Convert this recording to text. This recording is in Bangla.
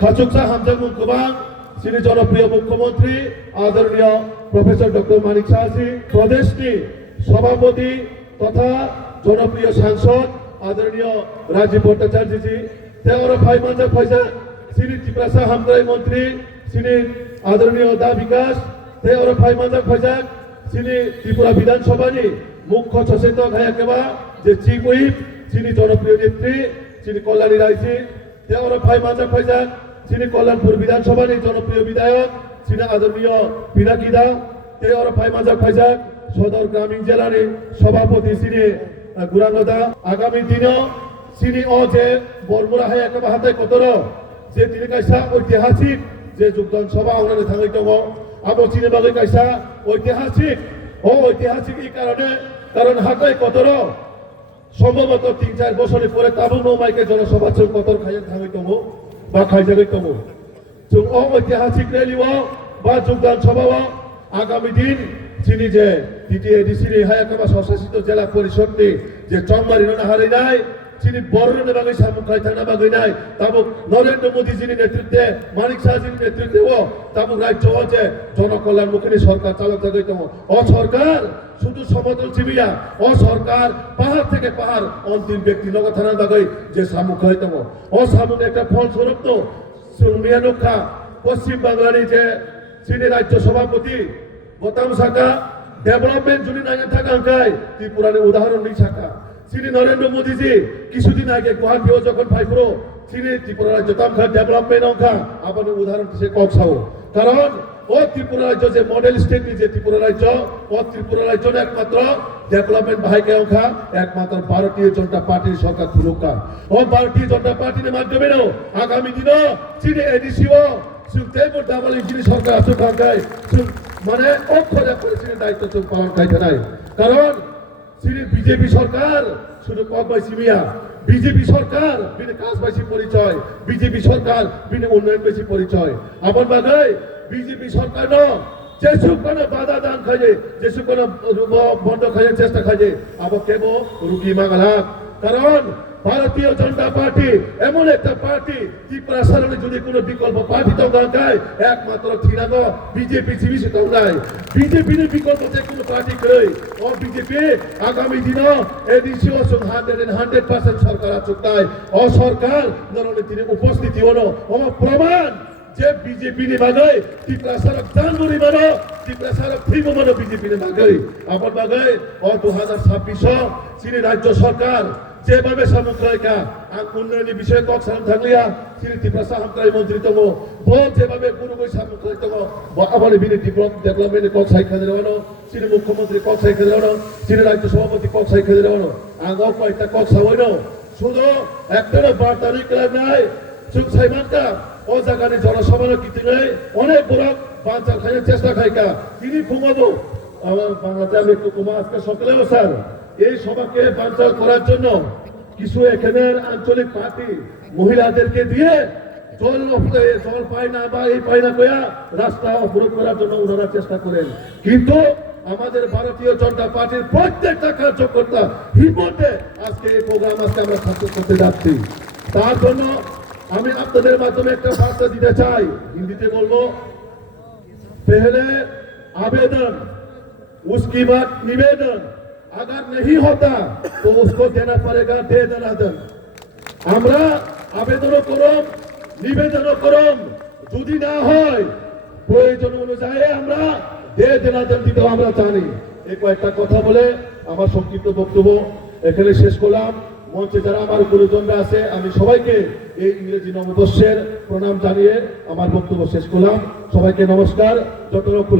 খাচুকসা হামজাং মুখ্যবাং শ্রী জনপ্রিয় মুখ্যমন্ত্রী আদরণীয় প্রফেসর ডক্টর মানিক সাহাজি প্রদেশটি সভাপতি তথা জনপ্রিয় সাংসদ আদরণীয় রাজীব ভট্টাচার্যজি তেওর ভাই মানজা ফয়জা শ্রী ত্রিপুরা হামগ্রাই মন্ত্রী শ্রী আদরণীয় দা বিকাশ তেওর ভাই মানজা ফয়জা শ্রী ত্রিপুরা বিধানসভানি মুখ্য সচেতক হায়াকেবা যে চিফ হুইপ শ্রী জনপ্রিয় নেত্রী শ্রী কল্যাণী রায়জি তেওর ভাই মানজা ফয়জা শ্রী কল্যাণপুর বিধানসভানি জনপ্রিয় বিধায়ক শ্রী আদরণীয় পিনাকিদা তেওর ভাই মানজা ফয়জা সদর গ্রামীণ জেলার সভাপতি শ্রী গুরাঙ্গদা আগামী দিনও শ্রী যে বরমুরা হায়াকেবা হাতে কতর যে তিনি কাইসা ঐতিহাসিক যে যোগদান সভা ওনারে থাঙ্গি দङ আবো চিনি বাগৈ কাইসা ঐতিহাসিক এই কারণ হাতে কতর সম্ভবত 3-4 বছরের পরে তাবো নৌমাইকে জনসভা চোখ কতর খাইয়া থাঙ্গি দङ বা খাইজাগৈ দङ जों ঐতিহাসিক রেলিও বা যোগদান সভাও আগামী দিন যিনি যে দ্বিতীয় এডিসিনি হায়াকাবা স্বশাসিত জেলা পরিষদনি যে চংমারি নাহারি নাই যিনি বর্ণনে বাগৈ সামুখাই থানা বাগৈ নাই তাবুক নরেন্দ্র মোদী যিনি নেতৃত্বে মানিক সাহাজির নেতৃত্বে তাবুক রাজ্য যে জনকল্যাণমুখী সরকার চালক থাকই দङ সরকার শুধু সমতল চিবিয়া সরকার পাহাড় থেকে পাহাড় অন্তিম ব্যক্তি নগর থানা বাগৈ যে সামুখাই দङ সামুক একটা ফলস্বরূপ তো মিয়ানুখা পশ্চিম বাংলার যে শ্রী রাজ্য সভাপতি বোতাম শাখা ডেভেলপমেন্ট যদি না থাকা অঙ্কায় ত্রিপুরার উদাহরণ নেই শাখা শ্রী নরেন্দ্র মোদীজি কিছুদিন আগে গুয়াহাটিও যখন ফাইপ্রো শ্রী ত্রিপুরা রাজ্য তামখা ডেভেলপমেন্ট অঙ্কা আপনার উদাহরণ সে কক্সাও কারণ ত্রিপুরা রাজ্য যে মডেল স্টেট যে ত্রিপুরা রাজ্য ত্রিপুরা রাজ্য একমাত্র ডেভেলপমেন্ট বাহিকে অঙ্কা একমাত্র ভারতীয় জনতা পার্টির সরকার তুলুকা ভারতীয় জনতা পার্টির মাধ্যমে আগামী দিন শ্রী এডিসিও সরকার আসুক আঙ্কায় মানে অক্ষরে করে দায়িত্ব পালন খাইতে নাই কারণ শ্রী বিজেপি সরকার শুধু কবাইসি মিয়া বিজেপি সরকার বিনে কাজবাসী পরিচয় বিজেপি সরকার বিনে উন্নয়ন বেশি পরিচয় আমার বাগায় বিজেপি সরকার যেসব কোনো বাধা দান খাইছে যেসব কোনো বন্ধ খাইছে চেষ্টা খাইছে আবার কেব রুগী মাগালাক কারণ ভারতীয় জনতা পার্টি এমন একটা পার্টি ত্রিপুরা সারণে যদি কোনো বিকল্প পার্টি তো গায় একমাত্র থিরাগ বিজেপি সিবিসি তো নাই বিজেপি বিকল্প যে কোনো পার্টি করে বিজেপি আগামী দিন এডিসি 100% সরকার চুক্তায় সরকার নরনীতির উপস্থিতি হলো প্রমাণ যে বিজেপি নি বাগৈ ত্রিপুরা সারক জানুয়ারি মানো ত্রিপুরা সারক ফিবো মানো বিজেপি নি বাগৈ আমার বাগৈ 2026 শ্রী রাজ্য সরকার যেভাবে সামুদ্রিকা উন্নয়নের বিষয়ে কক সাম থাকলিয়া শ্রী ত্রিপুরা হামক্রাই মন্ত্রী দङ যেভাবে পুরোপুরি সামুদ্রিক দङ আমার বিনি ডেভেলপমেন্ট কক সাইখা দেওয়ানো শ্রী মুখ্যমন্ত্রী কক সাইখা দেওয়ানো শ্রী রাজ্য সভাপতি কক সাইখা দেওয়ানো আঙও কয়েকটা কক সাওয়াইনো শুধু একটারও বার্তানি ক্লাব নাই সুখ সাইমানকা জায়গায় জনসভানো কিতিনে অনেক বড় বাঞ্চাল খাইয়ের চেষ্টা খাইকা তিনি ঘুমাবো আমার বাংলাতে আমি একটু ঘুমা আজকে সকালেও স্যার এই সভাকে বাঞ্চাল করার জন্য কিছু এখানের আঞ্চলিক পার্টি মহিলাদেরকে দিয়ে জল পায় না বা এই পায় না কয়া রাস্তা অবরোধ করার জন্য ওনারা চেষ্টা করেন কিন্তু আমাদের ভারতীয় জনতা পার্টির প্রত্যেকটা কার্যকর্তা হিম্মতে আজকে এই প্রোগ্রাম আজকে আমরা সাকসেস করতে যাচ্ছি তার জন্য আমি আপনাদের মাধ্যমে একটা বার্তা দিতে চাই হিন্দিতে বলবো पहले आवेदन उसकी बाद निवेदन अगर नहीं होता तो उसको देना पड़ेगा दे दनादन আমরা আবেদনও করম নিবেদনও করম যদি না হয় প্রয়োজন অনুযায়ী আমরা দে দনাদন দিতে আমরা জানি এই কয়েকটা কথা বলে আমার সংক্ষিপ্ত বক্তব্য এখানে শেষ করলাম মঞ্চে যারা আমার গুরুজনরা আছে আমি সবাইকে এই ইংরেজি নববর্ষের প্রণাম জানিয়ে আমার বক্তব্য শেষ করলাম সবাইকে নমস্কার যত রকম